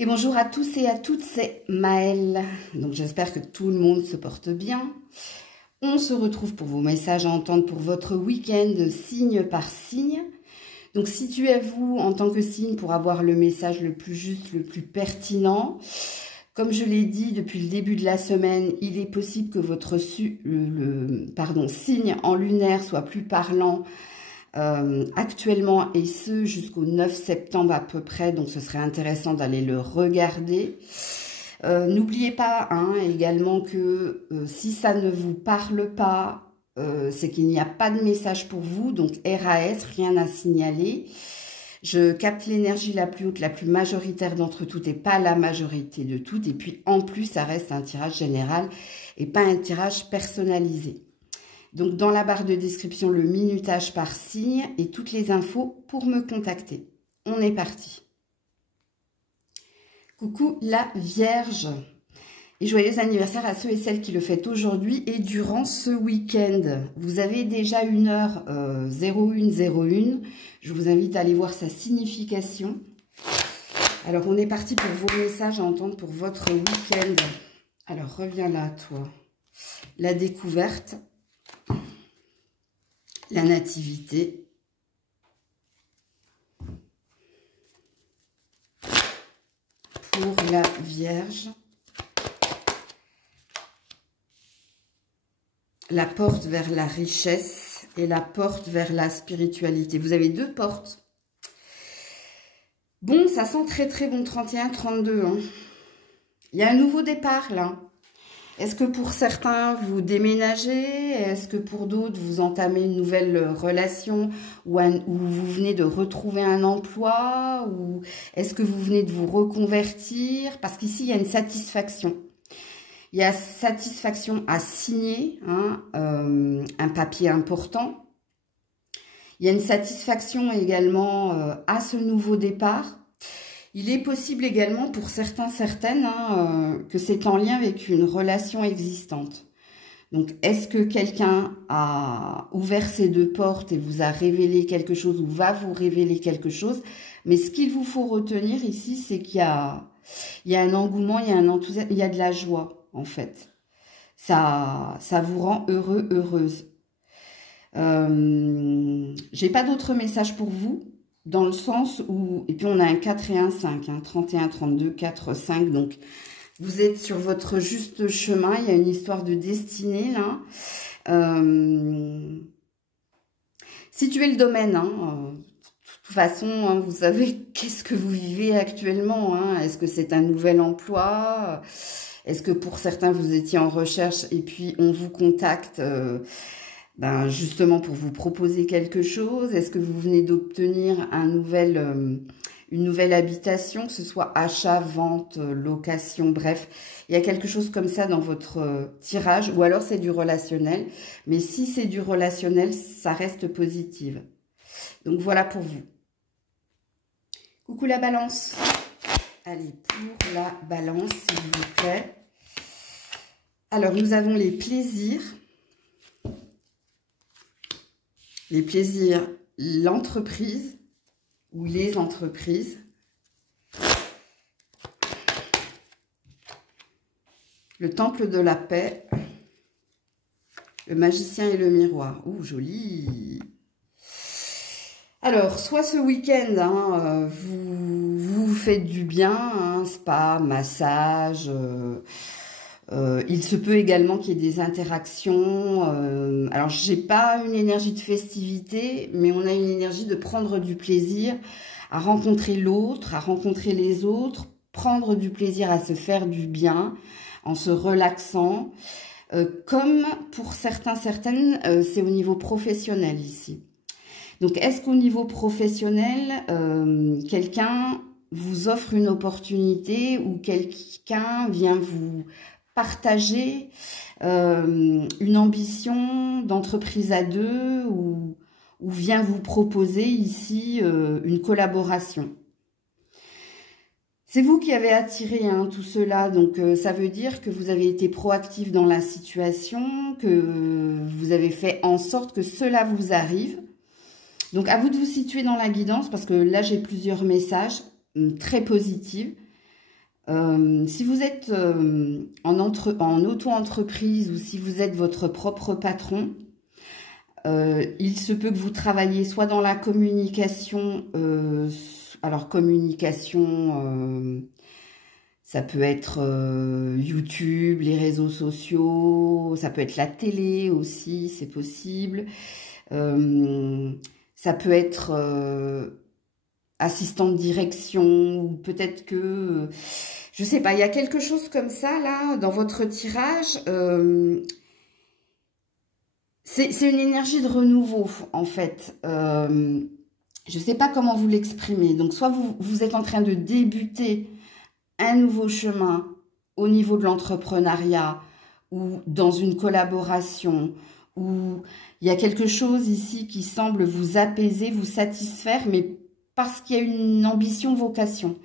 Et bonjour à tous et à toutes, c'est Maëlle. Donc j'espère que tout le monde se porte bien. On se retrouve pour vos messages à entendre pour votre week-end signe par signe. Donc situez-vous en tant que signe pour avoir le message le plus juste, le plus pertinent. Comme je l'ai dit depuis le début de la semaine, il est possible que votre signe en lunaire soit plus parlant actuellement, et ce jusqu'au 9 septembre à peu près, donc ce serait intéressant d'aller le regarder. N'oubliez pas également que si ça ne vous parle pas, c'est qu'il n'y a pas de message pour vous, donc RAS, rien à signaler. Je capte l'énergie la plus haute, la plus majoritaire d'entre toutes et pas la majorité de toutes, et puis en plus ça reste un tirage général et pas un tirage personnalisé. Donc, dans la barre de description, le minutage par signe et toutes les infos pour me contacter. On est parti. Coucou la Vierge. Et joyeux anniversaire à ceux et celles qui le fêtent aujourd'hui et durant ce week-end. Vous avez déjà une heure 0101. Je vous invite à aller voir sa signification. Alors, on est parti pour vos messages à entendre pour votre week-end. Alors, reviens là, toi. La découverte. La nativité, pour la Vierge, la porte vers la richesse et la porte vers la spiritualité. Vous avez deux portes. Bon, ça sent très très bon, 31-32. Il y a un nouveau départ là. Est-ce que pour certains, vous déménagez? Est-ce que pour d'autres, vous entamez une nouvelle relation ou vous venez de retrouver un emploi? Ou est-ce que vous venez de vous reconvertir? Parce qu'ici, il y a une satisfaction. Il y a satisfaction à signer un papier important. Il y a une satisfaction également à ce nouveau départ. Il est possible également pour certains, certaines, que c'est en lien avec une relation existante. Donc, est-ce que quelqu'un a ouvert ces deux portes et vous a révélé quelque chose ou va vous révéler quelque chose? Mais ce qu'il vous faut retenir ici, c'est qu'il y a un engouement, il y a un enthousiasme, il y a de la joie, en fait. Ça vous rend heureux, heureuse. J'ai pas d'autres messages pour vous. Dans le sens où, et puis on a un 4 et un 5, 31, 32, 4, 5, donc vous êtes sur votre juste chemin, il y a une histoire de destinée là. Situez le domaine, de toute façon, vous savez qu'est-ce que vous vivez actuellement, est-ce que c'est un nouvel emploi? Est-ce que pour certains vous étiez en recherche et puis on vous contacte justement pour vous proposer quelque chose? Est-ce que vous venez d'obtenir une nouvelle habitation, que ce soit achat, vente, location, bref, il y a quelque chose comme ça dans votre tirage, ou alors c'est du relationnel, mais si c'est du relationnel, ça reste positive. Donc voilà pour vous. Coucou la Balance. Allez, pour la Balance, s'il vous plaît. Alors, nous avons les plaisirs. Les plaisirs, l'entreprise ou les entreprises. Le temple de la paix. Le magicien et le miroir. Ouh, joli. Alors, soit ce week-end, vous faites du bien, spa, massage. Il se peut également qu'il y ait des interactions. Alors, j'ai pas une énergie de festivité, mais on a une énergie de prendre du plaisir à rencontrer l'autre, à rencontrer les autres, prendre du plaisir à se faire du bien en se relaxant. Comme pour certains, certaines, c'est au niveau professionnel ici. Donc, est-ce qu'au niveau professionnel, quelqu'un vous offre une opportunité ou quelqu'un vient vous partager une ambition d'entreprise à deux ou vient vous proposer ici une collaboration? C'est vous qui avez attiré tout cela, donc ça veut dire que vous avez été proactif dans la situation, que vous avez fait en sorte que cela vous arrive. Donc, à vous de vous situer dans la guidance, parce que là, j'ai plusieurs messages très positifs. Si vous êtes en auto-entreprise ou si vous êtes votre propre patron, il se peut que vous travaillez soit dans la communication, alors communication, ça peut être YouTube, les réseaux sociaux, ça peut être la télé aussi, c'est possible. Ça peut être assistant de direction, ou peut-être que, je sais pas, il y a quelque chose comme ça, là, dans votre tirage. C'est une énergie de renouveau, en fait. Je sais pas comment vous l'exprimer. Donc, soit vous êtes en train de débuter un nouveau chemin au niveau de l'entrepreneuriat, ou dans une collaboration, ou il y a quelque chose ici qui semble vous apaiser, vous satisfaire, mais parce qu'il y a une ambition, vocation.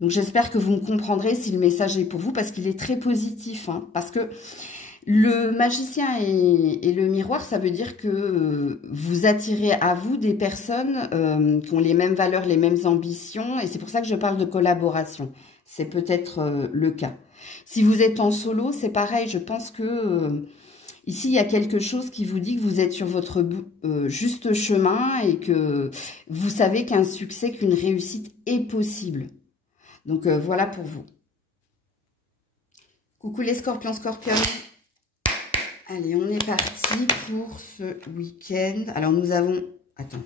Donc j'espère que vous me comprendrez si le message est pour vous, parce qu'il est très positif. Hein, parce que le magicien et le miroir, ça veut dire que vous attirez à vous des personnes qui ont les mêmes valeurs, les mêmes ambitions. Et c'est pour ça que je parle de collaboration. C'est peut-être le cas. Si vous êtes en solo, c'est pareil. Je pense que ici, il y a quelque chose qui vous dit que vous êtes sur votre juste chemin et que vous savez qu'un succès, qu'une réussite est possible. Donc, voilà pour vous. Coucou les scorpions, scorpions. Allez, on est parti pour ce week-end. Alors, nous avons... Attends.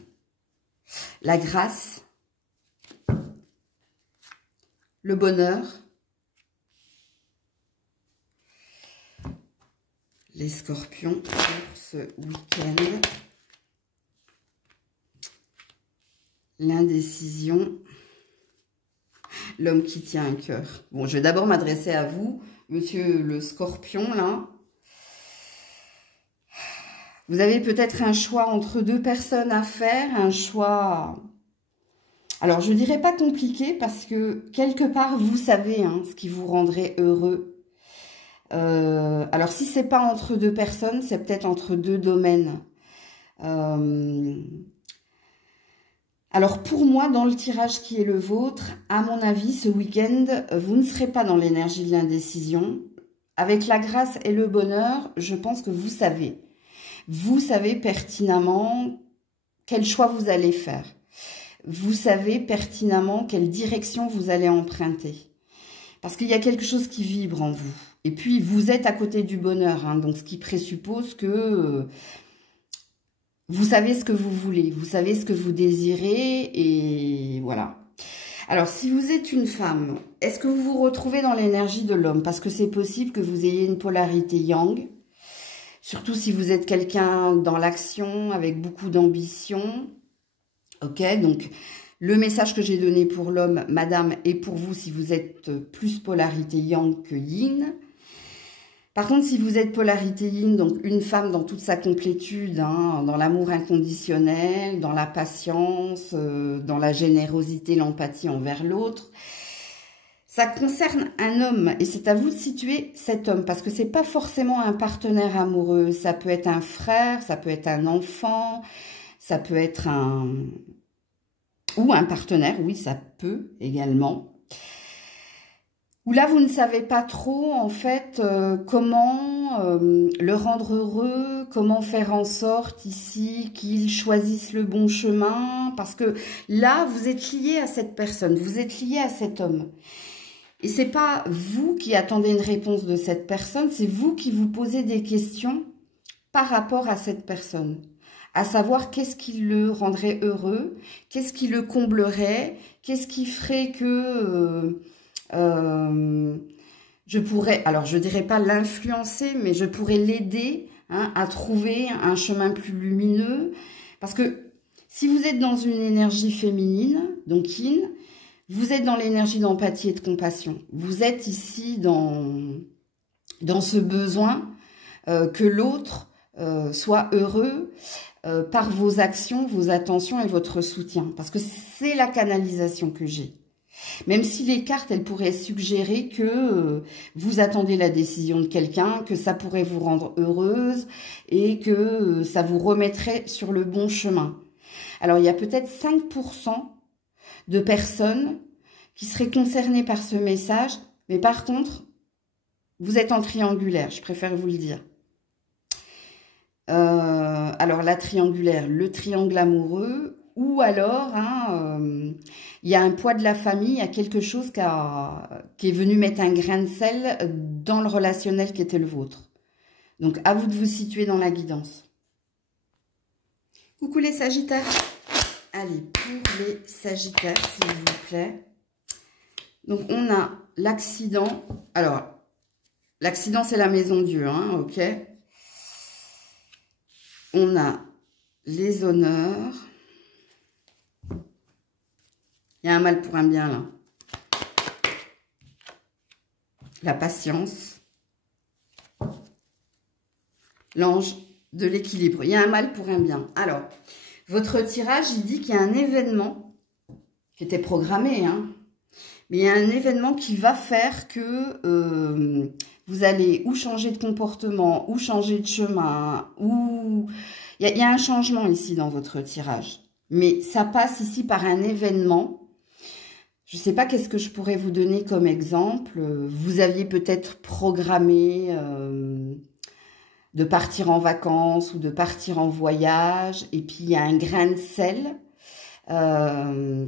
La grâce. Le bonheur. Les scorpions pour ce week-end. L'indécision. L'homme qui tient un cœur. Bon, je vais d'abord m'adresser à vous, monsieur le scorpion, là. Vous avez peut-être un choix entre deux personnes à faire, un choix... Alors, je ne dirais pas compliqué, parce que quelque part, vous savez hein, ce qui vous rendrait heureux. Alors, si ce n'est pas entre deux personnes, c'est peut-être entre deux domaines. Alors, pour moi, dans le tirage qui est le vôtre, à mon avis, ce week-end, vous ne serez pas dans l'énergie de l'indécision. Avec la grâce et le bonheur, je pense que vous savez. Vous savez pertinemment quel choix vous allez faire. Vous savez pertinemment quelle direction vous allez emprunter. Parce qu'il y a quelque chose qui vibre en vous. Et puis, vous êtes à côté du bonheur, hein, donc ce qui présuppose que vous savez ce que vous voulez, vous savez ce que vous désirez, et voilà. Alors, si vous êtes une femme, est-ce que vous vous retrouvez dans l'énergie de l'homme? Parce que c'est possible que vous ayez une polarité yang, surtout si vous êtes quelqu'un dans l'action, avec beaucoup d'ambition. Ok, donc le message que j'ai donné pour l'homme, madame, est pour vous si vous êtes plus polarité yang que yin. Par contre, si vous êtes polarité yin, donc une femme dans toute sa complétude, hein, dans l'amour inconditionnel, dans la patience, dans la générosité, l'empathie envers l'autre, ça concerne un homme et c'est à vous de situer cet homme parce que c'est pas forcément un partenaire amoureux, ça peut être un frère, ça peut être un enfant, ça peut être ou un partenaire, oui, ça peut également. Où là, vous ne savez pas trop, en fait, comment le rendre heureux, comment faire en sorte ici qu'il choisisse le bon chemin. Parce que là, vous êtes lié à cette personne, vous êtes lié à cet homme. Et c'est pas vous qui attendez une réponse de cette personne, c'est vous qui vous posez des questions par rapport à cette personne. À savoir qu'est-ce qui le rendrait heureux, qu'est-ce qui le comblerait, qu'est-ce qui ferait que... je pourrais, alors je dirais pas l'influencer, mais je pourrais l'aider hein, à trouver un chemin plus lumineux. Parce que si vous êtes dans une énergie féminine, donc yin, vous êtes dans l'énergie d'empathie et de compassion. Vous êtes ici dans ce besoin que l'autre soit heureux par vos actions, vos attentions et votre soutien. Parce que c'est la canalisation que j'ai. Même si les cartes, elles pourraient suggérer que vous attendez la décision de quelqu'un, que ça pourrait vous rendre heureuse et que ça vous remettrait sur le bon chemin. Alors, il y a peut-être 5% de personnes qui seraient concernés par ce message. Mais par contre, vous êtes en triangulaire, je préfère vous le dire. Alors, la triangulaire, le triangle amoureux, ou alors, il y a un poids de la famille, il y a quelque chose qui est venu mettre un grain de sel dans le relationnel qui était le vôtre. Donc, à vous de vous situer dans la guidance. Coucou les Sagittaires. Allez, pour les Sagittaires, s'il vous plaît. Donc, on a l'accident. Alors, l'accident, c'est la maison Dieu, hein, ok. On a les honneurs. Il y a un mal pour un bien, là. La patience. L'ange de l'équilibre. Il y a un mal pour un bien. Alors, votre tirage, il dit qu'il y a un événement qui était programmé, hein. Mais il y a un événement qui va faire que vous allez ou changer de comportement, ou changer de chemin, ou... Il y a un changement ici dans votre tirage. Mais ça passe ici par un événement. Je ne sais pas qu'est-ce que je pourrais vous donner comme exemple. Vous aviez peut-être programmé de partir en vacances ou de partir en voyage. Et puis, il y a un grain de sel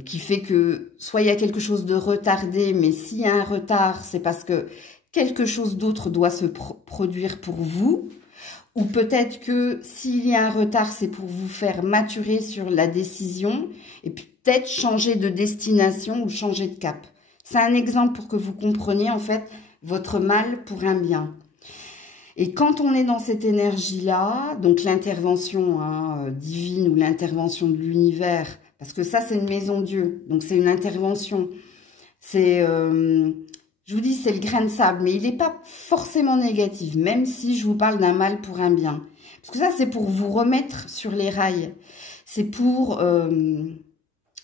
qui fait que soit il y a quelque chose de retardé, mais s'il y a un retard, c'est parce que quelque chose d'autre doit se produire pour vous. Ou peut-être que s'il y a un retard, c'est pour vous faire maturer sur la décision et peut-être changer de destination ou changer de cap. C'est un exemple pour que vous compreniez en fait votre mal pour un bien. Et quand on est dans cette énergie-là, donc l'intervention divine ou l'intervention de l'univers, parce que ça c'est une maison Dieu, donc c'est une intervention, c'est... je vous dis, c'est le grain de sable, mais il n'est pas forcément négatif, même si je vous parle d'un mal pour un bien. Parce que ça, c'est pour vous remettre sur les rails. C'est pour...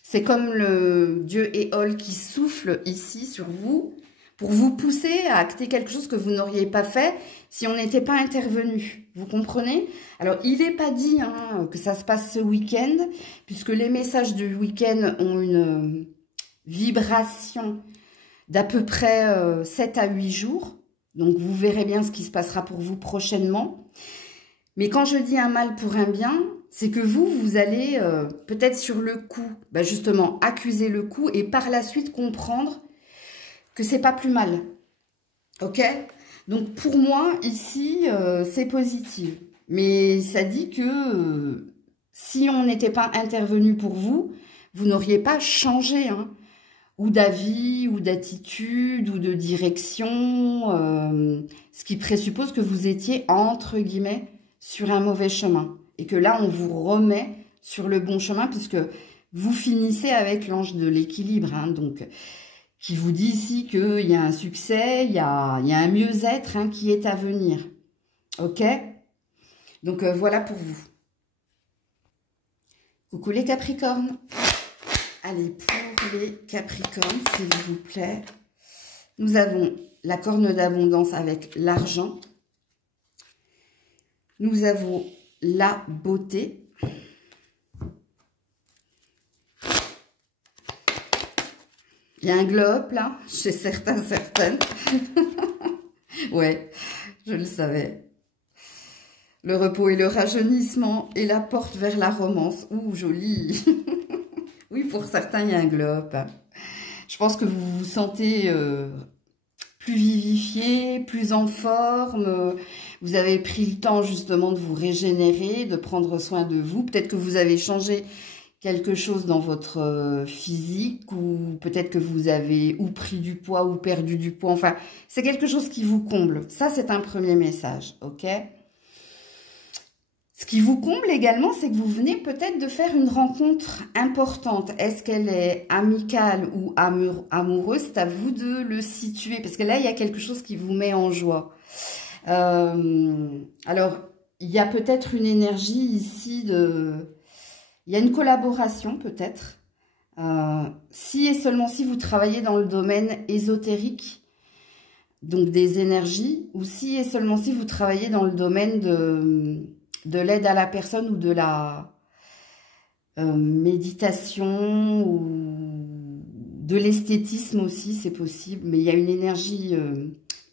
c'est comme le dieu Éole qui souffle ici sur vous, pour vous pousser à acter quelque chose que vous n'auriez pas fait si on n'était pas intervenu. Vous comprenez? Alors, il n'est pas dit que ça se passe ce week-end, puisque les messages du week-end ont une vibration d'à peu près 7 à 8 jours. Donc, vous verrez bien ce qui se passera pour vous prochainement. Mais quand je dis un mal pour un bien, c'est que vous allez peut-être sur le coup, justement, accuser le coup et par la suite comprendre que c'est pas plus mal. Ok? Donc, pour moi, ici, c'est positif. Mais ça dit que si on n'était pas intervenu pour vous, vous n'auriez pas changé, ou d'avis, ou d'attitude, ou de direction, ce qui présuppose que vous étiez, entre guillemets, sur un mauvais chemin. Et que là, on vous remet sur le bon chemin, puisque vous finissez avec l'ange de l'équilibre, donc qui vous dit ici qu'il y a un succès, il y a un mieux-être qui est à venir. Ok? Donc, voilà pour vous. Coucou les Capricornes. Allez, pour les Capricornes, s'il vous plaît, nous avons la corne d'abondance avec l'argent. Nous avons la beauté. Il y a un globe, là, chez certains, certaines. Ouais, je le savais. Le repos et le rajeunissement et la porte vers la romance. Ouh, joli. Oui, pour certains, il y a un globe. Je pense que vous vous sentez plus vivifié, plus en forme. Vous avez pris le temps, justement, de vous régénérer, de prendre soin de vous. Peut-être que vous avez changé quelque chose dans votre physique ou peut-être que vous avez ou pris du poids ou perdu du poids. Enfin, c'est quelque chose qui vous comble. Ça, c'est un premier message, ok? Ce qui vous comble également, c'est que vous venez peut-être de faire une rencontre importante. Est-ce qu'elle est amicale ou amoureuse? C'est à vous de le situer, parce que là, il y a quelque chose qui vous met en joie. Alors, il y a peut-être une énergie ici de... Il y a une collaboration peut-être. Si et seulement si vous travaillez dans le domaine ésotérique, donc des énergies, ou si et seulement si vous travaillez dans le domaine de l'aide à la personne ou de la méditation ou de l'esthétisme aussi, c'est possible. Mais il y a une énergie,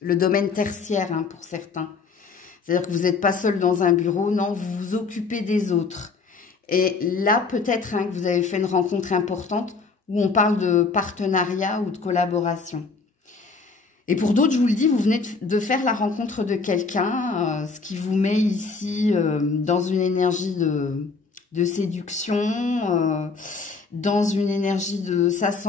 le domaine tertiaire hein, pour certains. C'est-à-dire que vous n'êtes pas seul dans un bureau, non, vous vous occupez des autres. Et là, peut-être hein, que vous avez fait une rencontre importante où on parle de partenariat ou de collaboration. Et pour d'autres, je vous le dis, vous venez de faire la rencontre de quelqu'un, ce qui vous met ici dans une énergie de séduction, dans une énergie de ça sent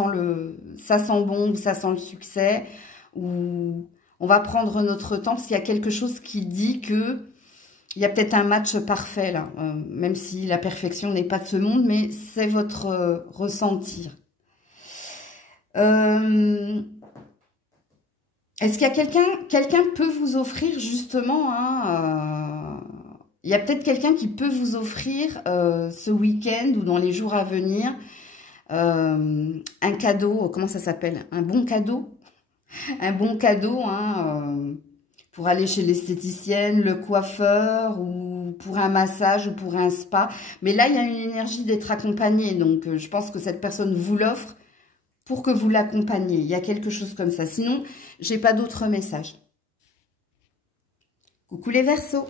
bon, ça sent le succès, où on va prendre notre temps parce qu'il y a quelque chose qui dit que il y a peut-être un match parfait là, même si la perfection n'est pas de ce monde, mais c'est votre ressenti. Est-ce qu'il y a quelqu'un peut vous offrir justement, hein, il y a peut-être quelqu'un qui peut vous offrir ce week-end ou dans les jours à venir un cadeau, comment ça s'appelle? Un bon cadeau? Un bon cadeau hein, pour aller chez l'esthéticienne, le coiffeur ou pour un massage ou pour un spa. Mais là, il y a une énergie d'être accompagné, donc je pense que cette personne vous l'offre pour que vous l'accompagniez. Il y a quelque chose comme ça. Sinon, j'ai pas d'autres messages. Coucou les Verseaux.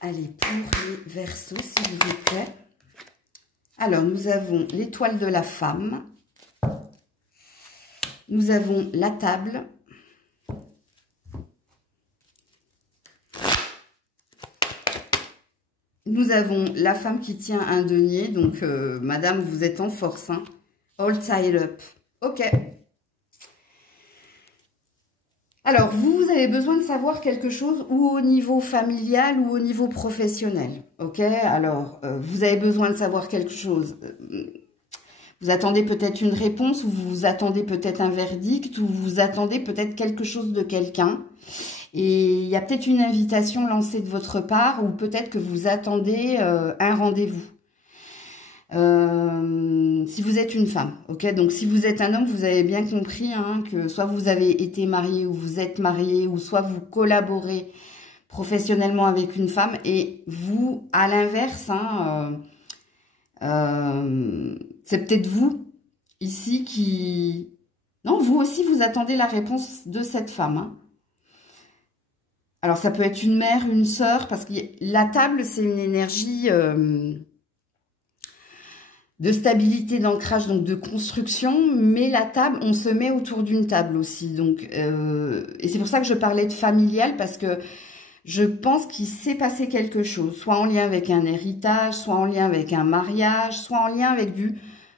Allez, pour les Verseaux, s'il vous plaît. Alors, nous avons l'étoile de la femme. Nous avons la table. Nous avons la femme qui tient un denier. Donc, madame, vous êtes en force. Hein. All tied up. Ok. Alors, vous avez besoin de savoir quelque chose ou au niveau familial ou au niveau professionnel. Ok. Alors, vous avez besoin de savoir quelque chose. Vous attendez peut-être une réponse ou vous attendez peut-être un verdict ou vous attendez peut-être quelque chose de quelqu'un. Et il y a peut-être une invitation lancée de votre part ou peut-être que vous attendez un rendez-vous. Si vous êtes une femme, ok. Donc si vous êtes un homme, vous avez bien compris hein, que soit vous avez été marié ou vous êtes marié ou soit vous collaborez professionnellement avec une femme et vous, à l'inverse, hein, c'est peut-être vous ici qui... Non, vous aussi, vous attendez la réponse de cette femme. Hein. Alors ça peut être une mère, une sœur, parce que la table, c'est une énergie... de stabilité, d'ancrage, donc de construction, mais la table, on se met autour d'une table aussi. Donc, et c'est pour ça que je parlais de familial, parce que je pense qu'il s'est passé quelque chose, soit en lien avec un héritage, soit en lien avec un mariage, soit en lien avec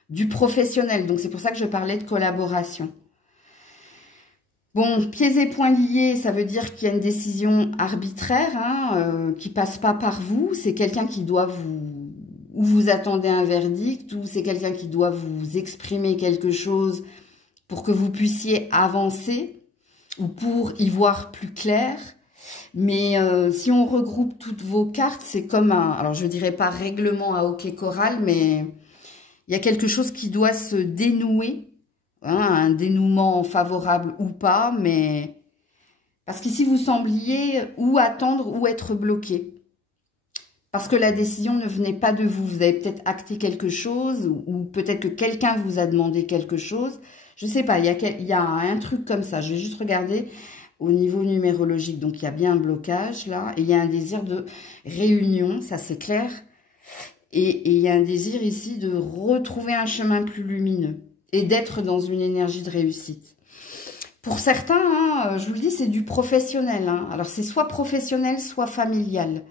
du professionnel. Donc, c'est pour ça que je parlais de collaboration. Bon, pieds et poings liés, ça veut dire qu'il y a une décision arbitraire hein, qui passe pas par vous. C'est quelqu'un qui doit ou vous attendez un verdict, ou c'est quelqu'un qui doit vous exprimer quelque chose pour que vous puissiez avancer, ou pour y voir plus clair. Mais si on regroupe toutes vos cartes, c'est comme un... Alors, je ne dirais pas règlement à hockey choral, mais il y a quelque chose qui doit se dénouer, hein, un dénouement favorable ou pas, mais... Parce qu'ici, vous sembliez ou attendre ou être bloqué. Parce que la décision ne venait pas de vous. Vous avez peut-être acté quelque chose ou peut-être que quelqu'un vous a demandé quelque chose. Je ne sais pas, il y a un truc comme ça. Je vais juste regarder au niveau numérologique. Donc, il y a bien un blocage là. Et il y a un désir de réunion, ça c'est clair. Et il y a un désir ici de retrouver un chemin plus lumineux et d'être dans une énergie de réussite. Pour certains, hein, je vous le dis, c'est du professionnel. Hein. Alors, c'est soit professionnel, soit familial.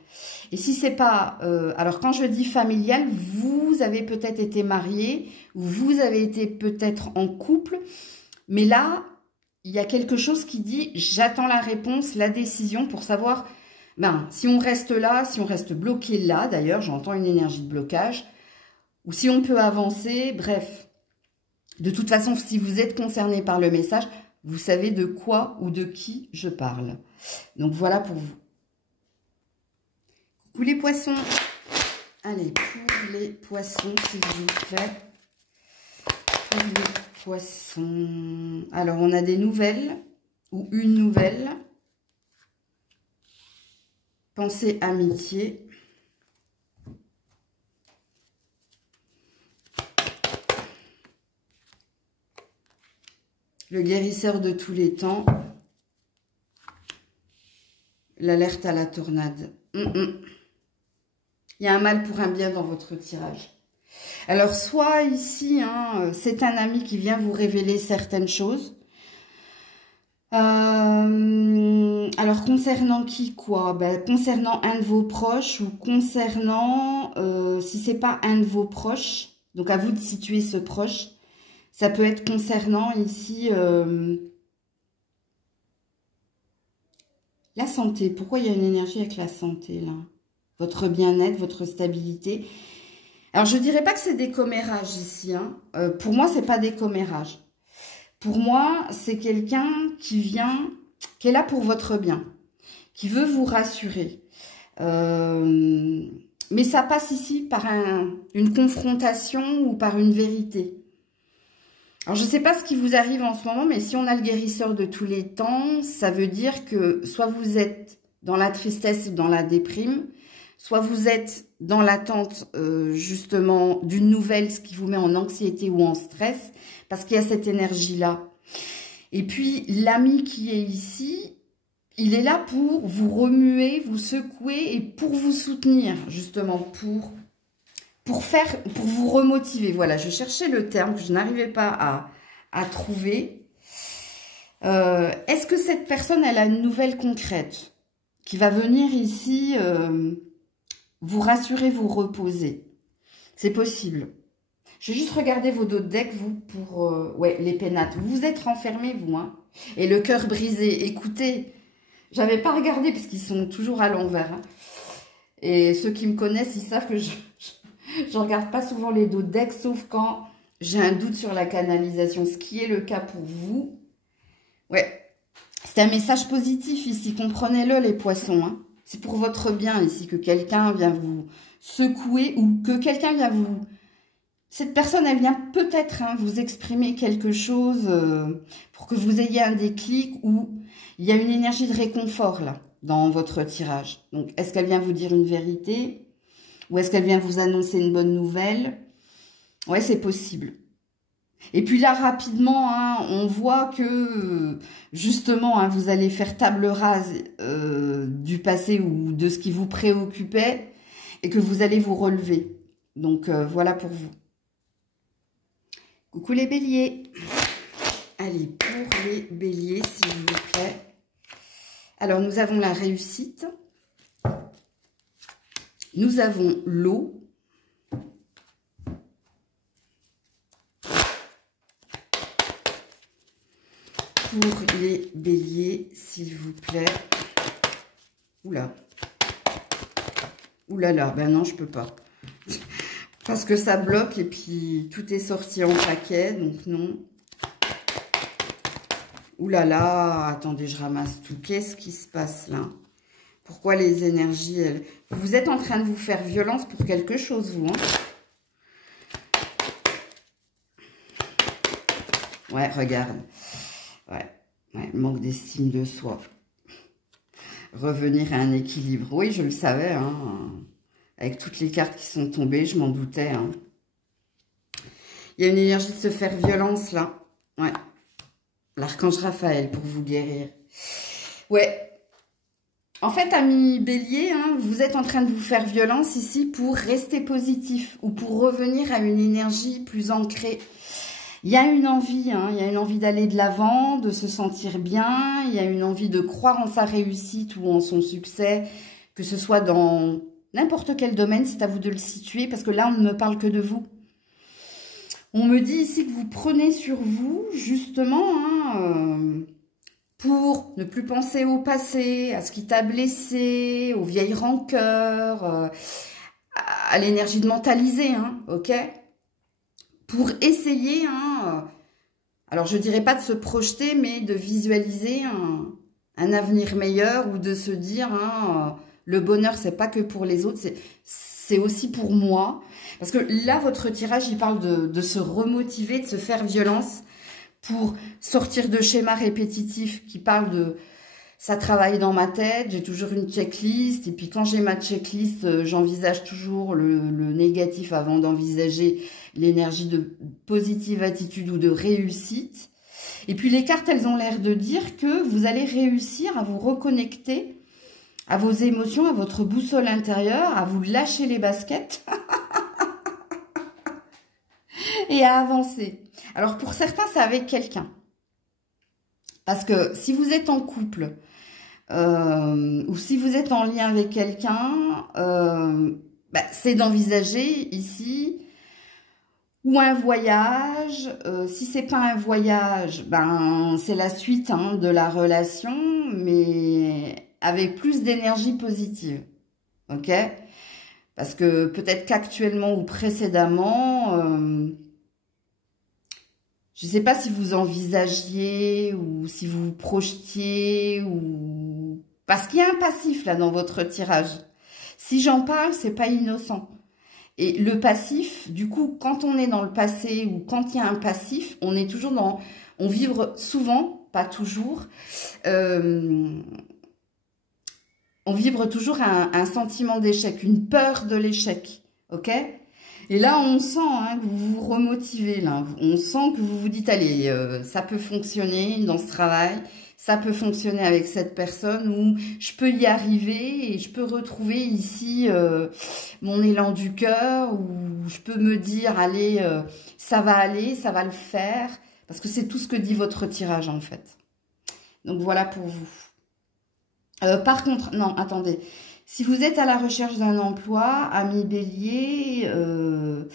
Et si c'est pas... alors, quand je dis familial, vous avez peut-être été marié, ou vous avez été peut-être en couple. Mais là, il y a quelque chose qui dit, j'attends la réponse, la décision pour savoir, ben, si on reste là, si on reste bloqué là, d'ailleurs, j'entends une énergie de blocage, ou si on peut avancer, bref. De toute façon, si vous êtes concerné par le message... Vous savez de quoi ou de qui je parle. Donc, voilà pour vous. Coucou les poissons. Allez, pour les poissons, s'il vous plaît. Pour les poissons. Alors, on a des nouvelles ou une nouvelle. Pensée amitié. Le guérisseur de tous les temps. L'alerte à la tornade. Il y a un mal pour un bien dans votre tirage. Alors, soit ici, hein, c'est un ami qui vient vous révéler certaines choses. Alors, concernant qui, quoi? Ben, concernant un de vos proches ou concernant, si c'est pas un de vos proches, donc à vous de situer ce proche, ça peut être concernant ici la santé. Pourquoi il y a une énergie avec la santé, là? Votre bien-être, votre stabilité. Alors, je dirais pas que c'est des commérages ici. Hein. Pour moi, c'est pas des commérages. Pour moi, c'est quelqu'un qui vient, qui est là pour votre bien, qui veut vous rassurer. Mais ça passe ici par une confrontation ou par une vérité. Alors, je ne sais pas ce qui vous arrive en ce moment, mais si on a le guérisseur de tous les temps, ça veut dire que soit vous êtes dans la tristesse ou dans la déprime, soit vous êtes dans l'attente justement d'une nouvelle, ce qui vous met en anxiété ou en stress, parce qu'il y a cette énergie-là. Et puis, l'ami qui est ici, il est là pour vous remuer, vous secouer et pour vous soutenir, justement, pour vous remotiver. Voilà, je cherchais le terme que je n'arrivais pas à trouver. Est-ce que cette personne, elle a une nouvelle concrète qui va venir ici vous rassurer, vous reposer? C'est possible. Je vais juste regarder vos dos de deck, vous, pour ouais, les pénates. Vous vous êtes renfermés, vous, hein, et le cœur brisé. Écoutez, j'avais pas regardé parce qu'ils sont toujours à l'envers. Hein. Et ceux qui me connaissent, ils savent que je regarde pas souvent les dos de deck, sauf quand j'ai un doute sur la canalisation, ce qui est le cas pour vous. Ouais, c'est un message positif ici, comprenez-le les poissons. Hein. C'est pour votre bien ici que quelqu'un vient vous secouer ou que quelqu'un vient vous... Cette personne, elle vient peut-être hein, vous exprimer quelque chose pour que vous ayez un déclic ou il y a une énergie de réconfort là dans votre tirage. Donc, est-ce qu'elle vient vous dire une vérité ou est-ce qu'elle vient vous annoncer une bonne nouvelle? Ouais, c'est possible. Et puis là, rapidement, hein, on voit que, justement, hein, vous allez faire table rase du passé ou de ce qui vous préoccupait et que vous allez vous relever. Donc, voilà pour vous. Coucou les béliers. Allez, pour les béliers, s'il vous plaît. Alors, nous avons la réussite. Nous avons l'eau. Pour les béliers, s'il vous plaît. Oula. Ouh là là, ben non, je peux pas. Parce que ça bloque et puis tout est sorti en paquet, donc non. Ouh là là, attendez, je ramasse tout. Qu'est-ce qui se passe là? Pourquoi les énergies, elles... Vous êtes en train de vous faire violence pour quelque chose, vous, hein? Ouais, regarde. Ouais, manque d'estime de soi. Revenir à un équilibre. Oui, je le savais, hein. Avec toutes les cartes qui sont tombées, je m'en doutais. Hein. Il y a une énergie de se faire violence, là. Ouais. L'archange Raphaël pour vous guérir. Ouais. En fait, amis bélier, hein, vous êtes en train de vous faire violence ici pour rester positif ou pour revenir à une énergie plus ancrée. Il y a une envie, hein, il y a une envie d'aller de l'avant, de se sentir bien. Il y a une envie de croire en sa réussite ou en son succès, que ce soit dans... n'importe quel domaine, c'est à vous de le situer, parce que là, on ne me parle que de vous. On me dit ici que vous prenez sur vous, justement, hein, pour ne plus penser au passé, à ce qui t'a blessé, aux vieilles rancœurs, à l'énergie de mentaliser, hein, ok? Pour essayer, hein, alors je dirais pas de se projeter, mais de visualiser un avenir meilleur ou de se dire... Hein, le bonheur, c'est pas que pour les autres, c'est aussi pour moi. Parce que là, votre tirage, il parle de se remotiver, de se faire violence pour sortir de schémas répétitifs qui parlent de « ça travaille dans ma tête, j'ai toujours une checklist ». Et puis quand j'ai ma checklist, j'envisage toujours le négatif avant d'envisager l'énergie de positive attitude ou de réussite. Et puis les cartes, elles ont l'air de dire que vous allez réussir à vous reconnecter à vos émotions, à votre boussole intérieure, à vous lâcher les baskets et à avancer. Alors pour certains, c'est avec quelqu'un. Parce que si vous êtes en couple ou si vous êtes en lien avec quelqu'un, c'est d'envisager ici ou un voyage. Si c'est pas un voyage, c'est la suite de la relation, mais avec plus d'énergie positive. Ok? Parce que peut-être qu'actuellement ou précédemment, je ne sais pas si vous envisagiez ou si vous vous projetiez ou... Parce qu'il y a un passif là dans votre tirage. Si j'en parle, c'est pas innocent. Et le passif, du coup, quand on est dans le passé ou quand il y a un passif, on est toujours dans... On vibre souvent, pas toujours, on vibre toujours un sentiment d'échec, une peur de l'échec, ok? Et là, on sent que vous vous remotivez, là. On sent que vous vous dites, allez, ça peut fonctionner dans ce travail, ça peut fonctionner avec cette personne, ou je peux y arriver et je peux retrouver ici mon élan du cœur, ou je peux me dire, allez, ça va aller, ça va le faire, parce que c'est tout ce que dit votre tirage, en fait. Donc, voilà pour vous. Par contre, non, attendez. Si vous êtes à la recherche d'un emploi, ami Bélier, il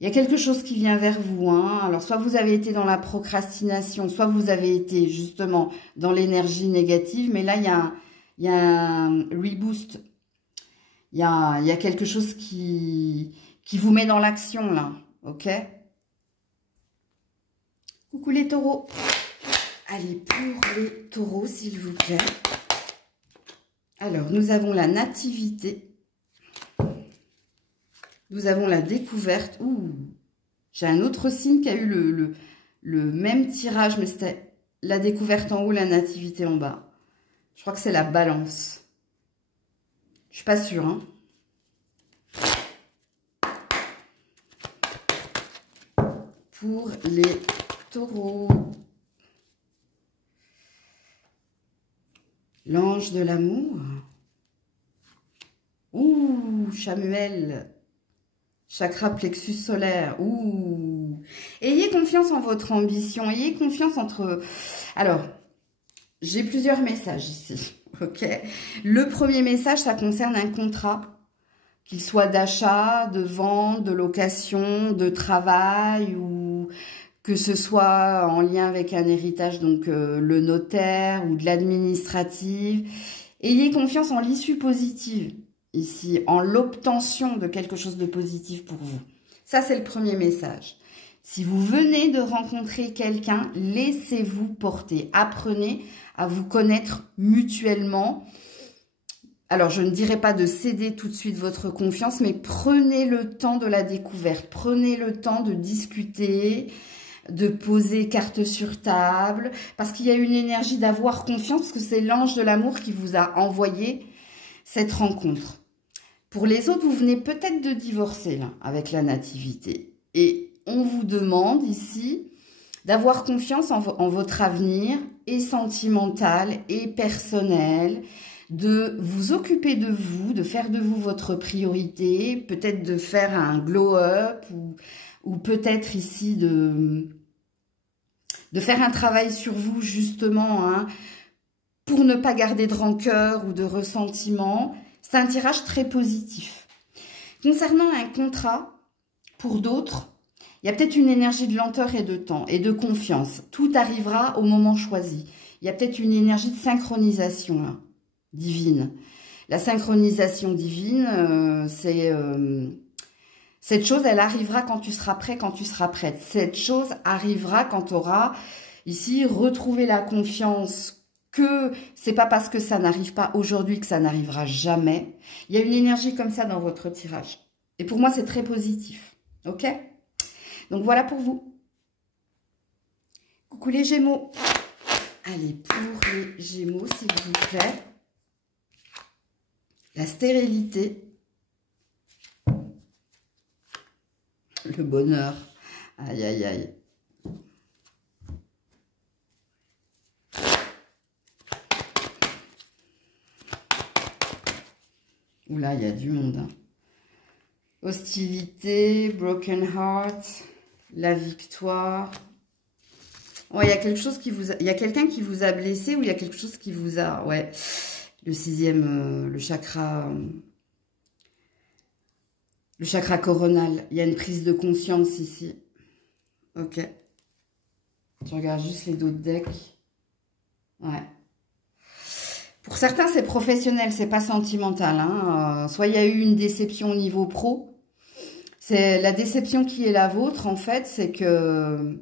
y a quelque chose qui vient vers vous. Alors, soit vous avez été dans la procrastination, soit vous avez été justement dans l'énergie négative. Mais là, il y a un reboost. Il y a quelque chose qui vous met dans l'action, là. Ok? Coucou les taureaux. Allez, pour les taureaux, s'il vous plaît. Alors, nous avons la nativité. Nous avons la découverte. Ouh, j'ai un autre signe qui a eu le même tirage, mais c'était la découverte en haut, la nativité en bas. Je crois que c'est la balance. Je suis pas sûre, hein. Pour les taureaux. L'ange de l'amour. Ouh, Chamuel. Chakra plexus solaire. Ouh. Ayez confiance en votre ambition. Ayez confiance entre... Alors, j'ai plusieurs messages ici. Ok. Le premier message, ça concerne un contrat. Qu'il soit d'achat, de vente, de location, de travail ou... que ce soit en lien avec un héritage, donc le notaire ou de l'administrative. Ayez confiance en l'issue positive, ici, en l'obtention de quelque chose de positif pour vous. Ça, c'est le premier message. Si vous venez de rencontrer quelqu'un, laissez-vous porter. Apprenez à vous connaître mutuellement. Alors, je ne dirais pas de céder tout de suite votre confiance, mais prenez le temps de la découverte. Prenez le temps de discuter, de poser carte sur table, parce qu'il y a une énergie d'avoir confiance, parce que c'est l'ange de l'amour qui vous a envoyé cette rencontre. Pour les autres, vous venez peut-être de divorcer là, avec la nativité. Et on vous demande ici d'avoir confiance en votre avenir, et sentimental, et personnel, de vous occuper de vous, de faire de vous votre priorité, peut-être de faire un glow-up, ou peut-être ici de faire un travail sur vous justement, pour ne pas garder de rancœur ou de ressentiment. C'est un tirage très positif. Concernant un contrat, pour d'autres, il y a peut-être une énergie de lenteur et de temps et de confiance. Tout arrivera au moment choisi. Il y a peut-être une énergie de synchronisation là, divine. La synchronisation divine, c'est... cette chose, elle arrivera quand tu seras prêt, quand tu seras prête. Cette chose arrivera quand tu auras, ici, retrouvé la confiance que c'est pas parce que ça n'arrive pas aujourd'hui que ça n'arrivera jamais. Il y a une énergie comme ça dans votre tirage. Et pour moi, c'est très positif. Ok? Donc, voilà pour vous. Coucou les Gémeaux. Allez, pour les Gémeaux, s'il vous plaît. La stérilité. Le bonheur. Aïe, aïe, aïe. Oula, il y a du monde. Hein. Hostilité, broken heart, la victoire. Ouais, il y a quelque chose qui vous a... Il y a quelqu'un qui vous a blessé ou il y a quelque chose qui vous a... Ouais, le sixième, le chakra coronal. Il y a une prise de conscience ici. Ok. Je regarde juste les dos de deck. Ouais. Pour certains, c'est professionnel, c'est pas sentimental. Hein. Soit il y a eu une déception au niveau pro. C'est la déception qui est la vôtre, en fait, c'est que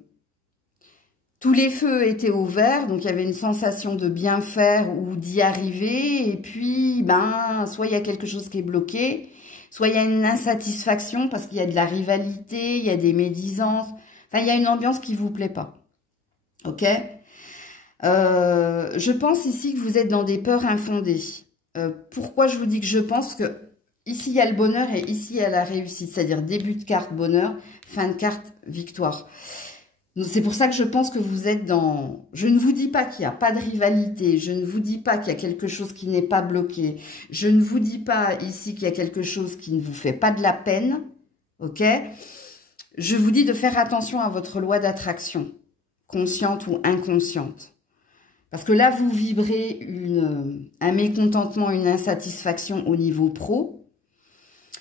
tous les feux étaient ouverts, donc il y avait une sensation de bien faire ou d'y arriver. Et puis, ben, soit il y a quelque chose qui est bloqué, soit il y a une insatisfaction parce qu'il y a de la rivalité, il y a des médisances. Enfin, il y a une ambiance qui vous plaît pas. Ok ? Je pense ici que vous êtes dans des peurs infondées. Pourquoi je vous dis que je pense que ici il y a le bonheur et ici il y a la réussite, c'est-à-dire début de carte bonheur, fin de carte victoire. C'est pour ça que je pense que vous êtes dans... Je ne vous dis pas qu'il n'y a pas de rivalité, je ne vous dis pas qu'il y a quelque chose qui n'est pas bloqué, je ne vous dis pas ici qu'il y a quelque chose qui ne vous fait pas de la peine, ok? Je vous dis de faire attention à votre loi d'attraction, consciente ou inconsciente. Parce que là, vous vibrez un mécontentement, une insatisfaction au niveau pro.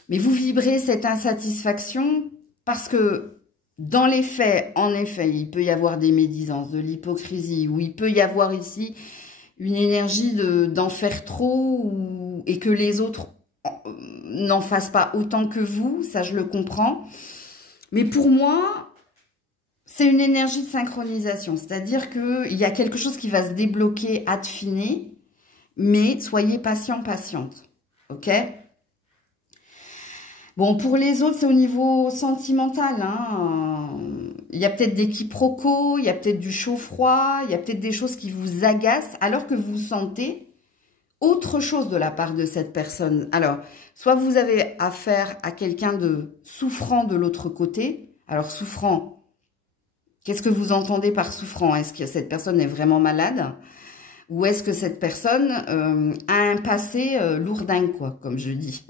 Mais vous vibrez cette insatisfaction parce que dans les faits, en effet, il peut y avoir des médisances, de l'hypocrisie, ou il peut y avoir ici une énergie d'en faire trop et que les autres n'en fassent pas autant que vous. Ça, je le comprends. Mais pour moi... c'est une énergie de synchronisation, c'est-à-dire qu'il y a quelque chose qui va se débloquer, affiner, mais soyez patient, patiente, ok? Bon, pour les autres, c'est au niveau sentimental, hein. Il y a peut-être des quiproquos, il y a peut-être du chaud-froid, il y a peut-être des choses qui vous agacent, alors que vous sentez autre chose de la part de cette personne. Alors, soit vous avez affaire à quelqu'un de souffrant de l'autre côté, alors souffrant... Qu'est-ce que vous entendez par souffrant? Est-ce que cette personne est vraiment malade? Ou est-ce que cette personne a un passé lourdingue, quoi, comme je dis?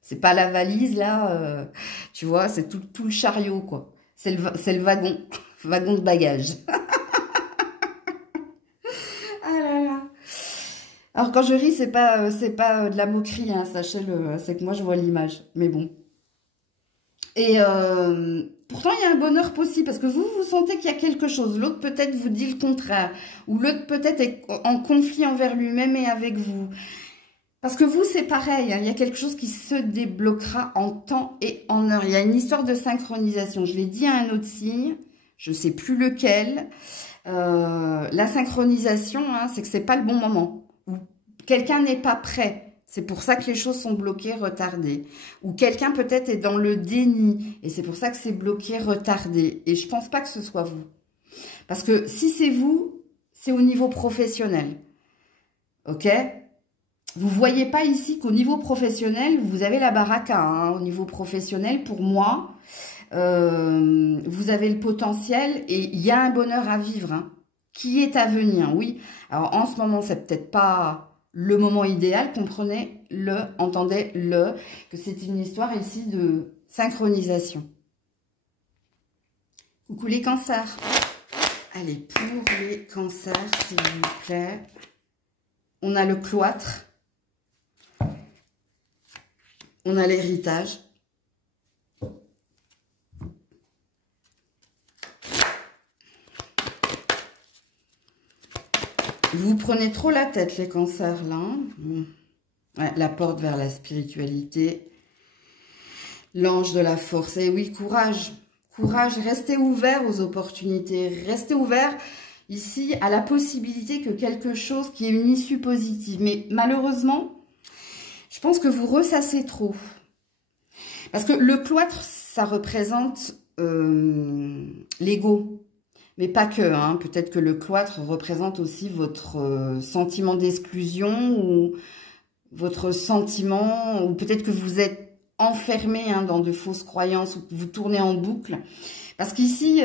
C'est pas la valise, là, tu vois, c'est tout le chariot, quoi. C'est le wagon, wagon de bagages. Ah là là. Alors, quand je ris, c'est pas de la moquerie, hein, sachez-le, c'est que moi, je vois l'image. Mais bon. Et pourtant, il y a un bonheur possible parce que vous sentez qu'il y a quelque chose. L'autre peut-être vous dit le contraire. Ou l'autre peut-être est en conflit envers lui-même et avec vous. Parce que vous, c'est pareil. Hein, il y a quelque chose qui se débloquera en temps et en heure. Il y a une histoire de synchronisation. Je l'ai dit à un autre signe. Je ne sais plus lequel. La synchronisation, hein, c'est que c'est pas le bon moment. Ou quelqu'un n'est pas prêt. C'est pour ça que les choses sont bloquées, retardées. Ou quelqu'un peut-être est dans le déni. Et c'est pour ça que c'est bloqué, retardé. Et je pense pas que ce soit vous. Parce que si c'est vous, c'est au niveau professionnel. Ok? Vous voyez pas ici qu'au niveau professionnel, vous avez la baraka. Hein, au niveau professionnel, pour moi, vous avez le potentiel et il y a un bonheur à vivre. Hein, qui est à venir, oui. Alors en ce moment, c'est peut-être pas... le moment idéal, comprenez-le, entendez-le, que c'est une histoire ici de synchronisation. Coucou les cancers. Allez, pour les cancers, s'il vous plaît. On a le cloître. On a l'héritage. Vous prenez trop la tête, les cancers, là. Ouais, la porte vers la spiritualité. L'ange de la force. Et oui, courage. Courage, restez ouvert aux opportunités. Restez ouvert, ici, à la possibilité que quelque chose qui ait une issue positive. Mais malheureusement, je pense que vous ressassez trop. Parce que le cloître, ça représente l'ego. Mais pas que, hein. Peut-être que le cloître représente aussi votre sentiment d'exclusion ou votre sentiment, ou peut-être que vous êtes enfermé hein, dans de fausses croyances ou que vous tournez en boucle. Parce qu'ici,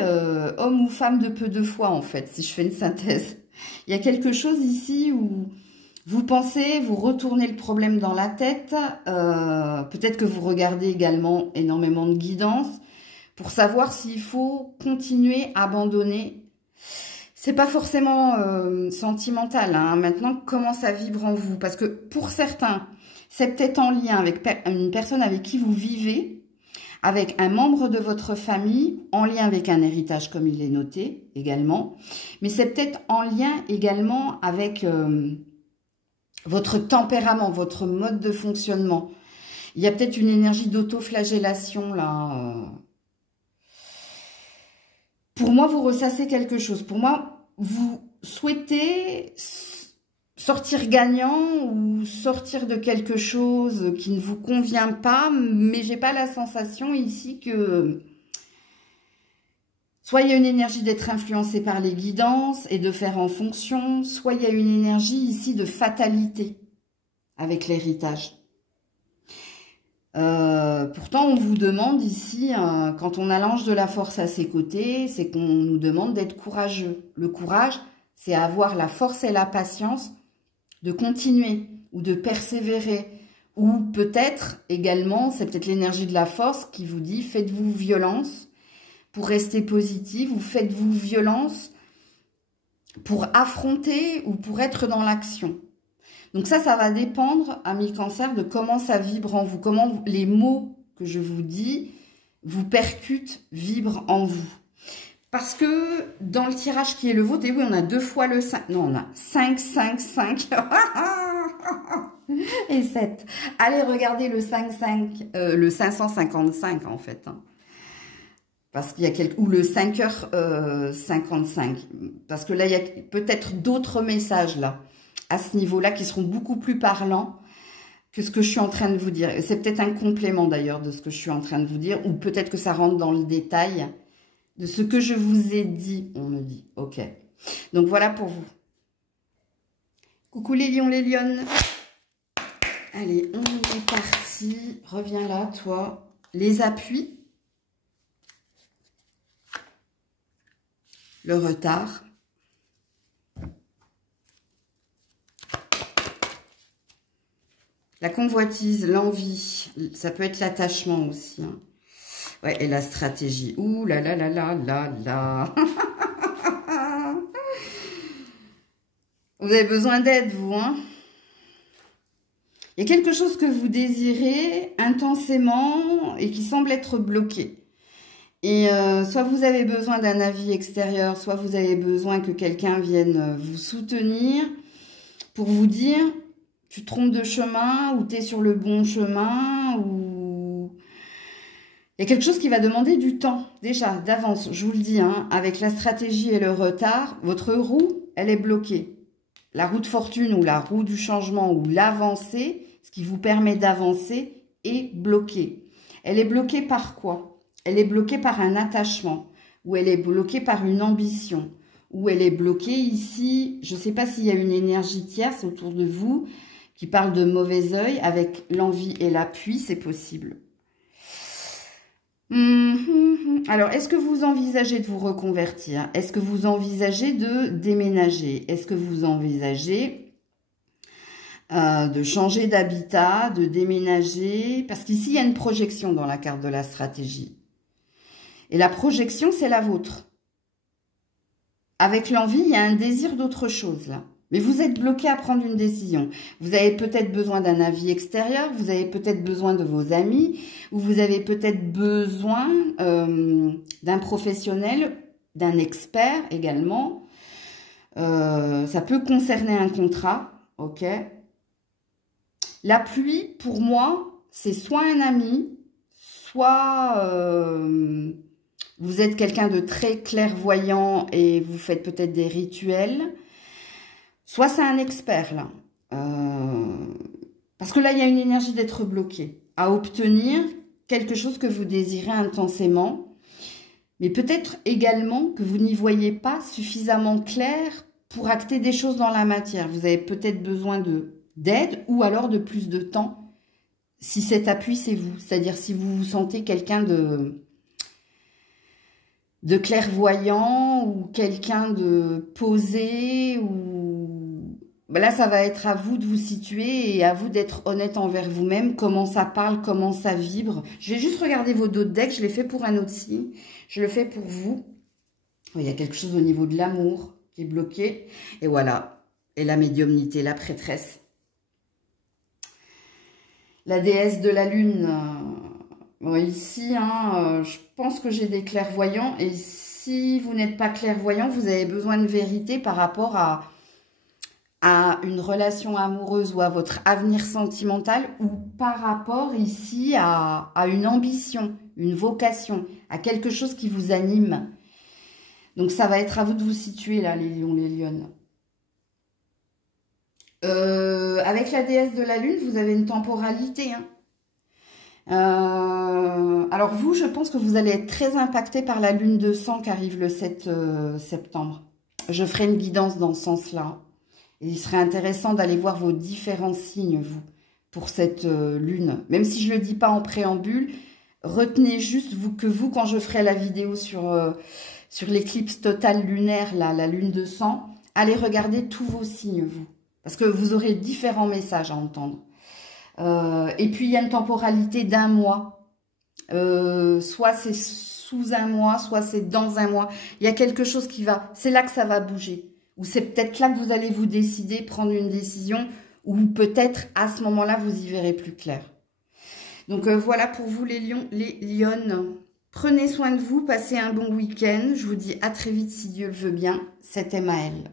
homme ou femme de peu de foi, en fait, si je fais une synthèse, il y a quelque chose ici où Vous pensez, vous retournez le problème dans la tête. Peut-être que vous regardez également énormément de guidance pour savoir s'il faut continuer à abandonner. C'est pas forcément sentimental. Hein. Maintenant, comment ça vibre en vous? Parce que pour certains, c'est peut-être en lien avec une personne avec qui vous vivez, avec un membre de votre famille, en lien avec un héritage comme il est noté également. Mais c'est peut-être en lien également avec votre tempérament, votre mode de fonctionnement. Il y a peut-être une énergie d'autoflagellation là. Pour moi, vous ressassez quelque chose. Pour moi, vous souhaitez sortir gagnant ou sortir de quelque chose qui ne vous convient pas, mais j'ai pas la sensation ici que soit il y a une énergie d'être influencé par les guidances et de faire en fonction, soit il y a une énergie ici de fatalité avec l'héritage. Pourtant, on vous demande ici, quand on a l'ange de la force à ses côtés, c'est qu'on nous demande d'être courageux. Le courage, c'est avoir la force et la patience de continuer ou de persévérer. Ou peut-être également, c'est peut-être l'énergie de la force qui vous dit, faites-vous violence pour rester positif, ou faites-vous violence pour affronter ou pour être dans l'action. Donc ça va dépendre, amis cancer, de comment ça vibre en vous, comment les mots que je vous dis vous percutent, vibrent en vous. Parce que dans le tirage qui est le vôtre, et oui, on a 2 fois le 5, non, on a 5, 5, 5, et 7. Allez, regardez le 5, 5, le 555 en fait, hein. Parce qu'il y a ou le 5h55, parce que là, il y a peut-être d'autres messages là, à ce niveau-là, qui seront beaucoup plus parlants que ce que je suis en train de vous dire. C'est peut-être un complément d'ailleurs de ce que je suis en train de vous dire, ou peut-être que ça rentre dans le détail de ce que je vous ai dit, on me dit. Ok. Donc voilà pour vous. Coucou les lions, les lionnes. Allez, on est parti. Reviens là, toi. Les appuis. Le retard. La convoitise, l'envie, ça peut être l'attachement aussi. Hein. Ouais, et la stratégie. Ouh là là là là là là. Vous avez besoin d'aide, vous, hein. Il y a quelque chose que vous désirez intensément et qui semble être bloqué. Et soit vous avez besoin d'un avis extérieur, soit vous avez besoin que quelqu'un vienne vous soutenir pour vous dire tu te trompes de chemin ou tu es sur le bon chemin ou... Il y a quelque chose qui va demander du temps, déjà, d'avance, je vous le dis, hein, avec la stratégie et le retard, votre roue, elle est bloquée. La roue de fortune ou la roue du changement ou l'avancée, ce qui vous permet d'avancer, est bloquée. Elle est bloquée par quoi? Elle est bloquée par un attachement, ou elle est bloquée par une ambition, ou elle est bloquée ici, je ne sais pas s'il y a une énergie tierce autour de vous qui parle de mauvais œil, avec l'envie et l'appui, c'est possible. Alors, est-ce que vous envisagez de vous reconvertir? Est-ce que vous envisagez de déménager? Est-ce que vous envisagez de changer d'habitat, de déménager? Parce qu'ici, il y a une projection dans la carte de la stratégie. Et la projection, c'est la vôtre. Avec l'envie, il y a un désir d'autre chose, là. Mais vous êtes bloqué à prendre une décision. Vous avez peut-être besoin d'un avis extérieur, vous avez peut-être besoin de vos amis, ou vous avez peut-être besoin d'un professionnel, d'un expert également. Ça peut concerner un contrat, ok? L'appui, pour moi, c'est soit un ami, soit vous êtes quelqu'un de très clairvoyant et vous faites peut-être des rituels. Soit c'est un expert, là. Parce que là, il y a une énergie d'être bloqué, à obtenir quelque chose que vous désirez intensément. Mais peut-être également que vous n'y voyez pas suffisamment clair pour acter des choses dans la matière. Vous avez peut-être besoin d'aide ou alors de plus de temps. Si cet appui, c'est vous. C'est-à-dire si vous vous sentez quelqu'un de clairvoyant ou quelqu'un de posé ou... Ben là, ça va être à vous de vous situer et à vous d'être honnête envers vous-même. Comment ça parle, comment ça vibre. Je vais juste regarder vos d'autres decks. Je l'ai fait pour un autre signe. Je le fais pour vous. Il y a quelque chose au niveau de l'amour qui est bloqué. Et voilà. Et la médiumnité, la prêtresse. La déesse de la lune. Bon, ici, je pense que j'ai des clairvoyants. Et si vous n'êtes pas clairvoyant, vous avez besoin de vérité par rapport à une relation amoureuse ou à votre avenir sentimental, ou par rapport ici à une ambition, une vocation, à quelque chose qui vous anime. Donc ça va être à vous de vous situer là, les lions, les lionnes. Avec la déesse de la lune, vous avez une temporalité. Alors vous, je pense que vous allez être très impacté par la lune de sang qui arrive le 7 septembre. Je ferai une guidance dans ce sens-là. Et il serait intéressant d'aller voir vos différents signes, vous, pour cette lune. Même si je ne le dis pas en préambule, retenez juste que vous, quand je ferai la vidéo sur l'éclipse totale lunaire, là, la lune de sang, allez regarder tous vos signes, vous. Parce que vous aurez différents messages à entendre. Et puis, il y a une temporalité d'1 mois. Soit c'est sous 1 mois, soit c'est dans 1 mois. Il y a quelque chose qui va... C'est là que ça va bouger. Ou c'est peut-être là que vous allez vous décider, prendre une décision, ou peut-être à ce moment-là, vous y verrez plus clair. Donc voilà pour vous les lions, les lionnes. Prenez soin de vous, passez un bon week-end. Je vous dis à très vite si Dieu le veut bien. C'était Maëlle.